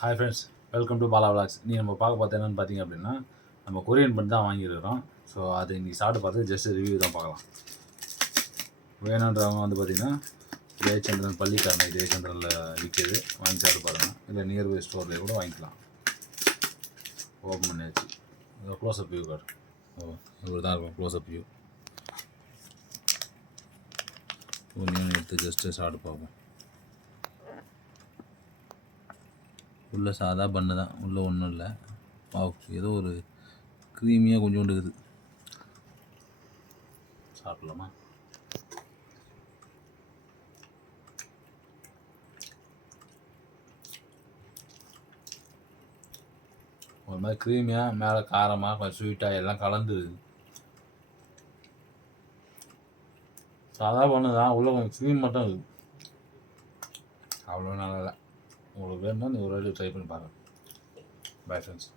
Hi friends, welcome to Bala vlogs. நம்ம பார்க்க என்னென்னு பார்த்தீங்க அப்படின்னா, நம்ம கொரியன் பண்ணி தான் வாங்கியிருக்கிறோம். ஸோ அது இன்றைக்கி சாப்பிட்டு பார்த்து ஜஸ்ட் ரிவ்யூ தான் பார்க்கலாம். வேணுன்றவங்க பார்த்தீங்கன்னா ஜெயச்சந்திரன் பள்ளிக்கரணை ஜெயச்சந்திரனில் விற்கிது, வாங்கி சாப்பிட்டு பாருங்கள். இல்லை நியர்பை ஸ்டோர்லேயே கூட வாங்கிக்கலாம். ஓப்பன் பண்ணியாச்சு. Close-up view card. இவர் தான் இருக்கும் க்ளோஸ்அப் வியூ. ஒன்று எடுத்து ஜஸ்ட்டு சாப்பிட்டு பார்ப்போம். உள்ளே சாதா பண்ணு தான், உள்ளே ஒன்றும் இல்லை. ஏதோ ஒரு க்ரீமியாக கொஞ்சோண்டு இருக்குது. சாப்பிட்லாமா? ஒரு மாதிரி க்ரீமியாக, மேலே காரமாக, கொஞ்சம் ஸ்வீட்டாக எல்லாம் கலந்துருது. சாதா பண்ணு தான், உள்ளே கொஞ்சம் க்ரீம் மட்டும் இருக்குது. அவ்வளோ நல்லா இல்லை. உங்களுக்கு வேணும்னா நீங்கள் ஒரு வாட்டி ட்ரை பண்ணி பாருங்கள். Bye friends.